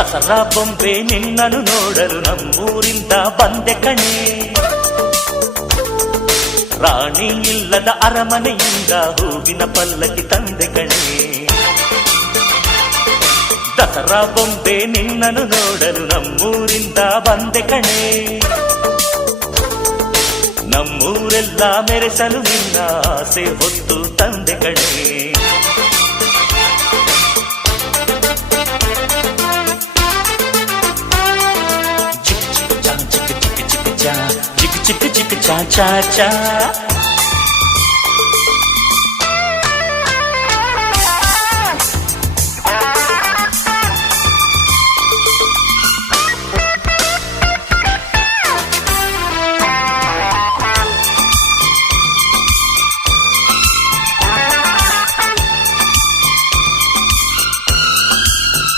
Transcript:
ದಸರಾ ಬೊಂಬೆ ನಿನ್ನನ್ನು ನೋಡಲು ನಮ್ಮೂರಿಂದ ಬಂದೆ ಕಣೆ. ರಾಣಿ ಇಲ್ಲದ ಅರಮನೆಯಿಂದ ಹೂವಿನ ಪಲ್ಲಕ್ಕಿ ತಂದೆ ಕಣೆ. ದಸರಾ ಬೊಂಬೆ ನಿನ್ನನ್ನು ನೋಡಲು ನಮ್ಮೂರಿಂದ ಬಂದೆ ಕಣೆ. ನಮ್ಮೂರೆಲ್ಲ ಮೆರೆಸಲು ನಿನ್ನ ಆಸೆ ಹೊತ್ತು ತಂದೆ ಕಣೆ. ಚಿಕ್ ಚಿಕ್ ಚಾ ಚಾ ಚಾ ಚಾ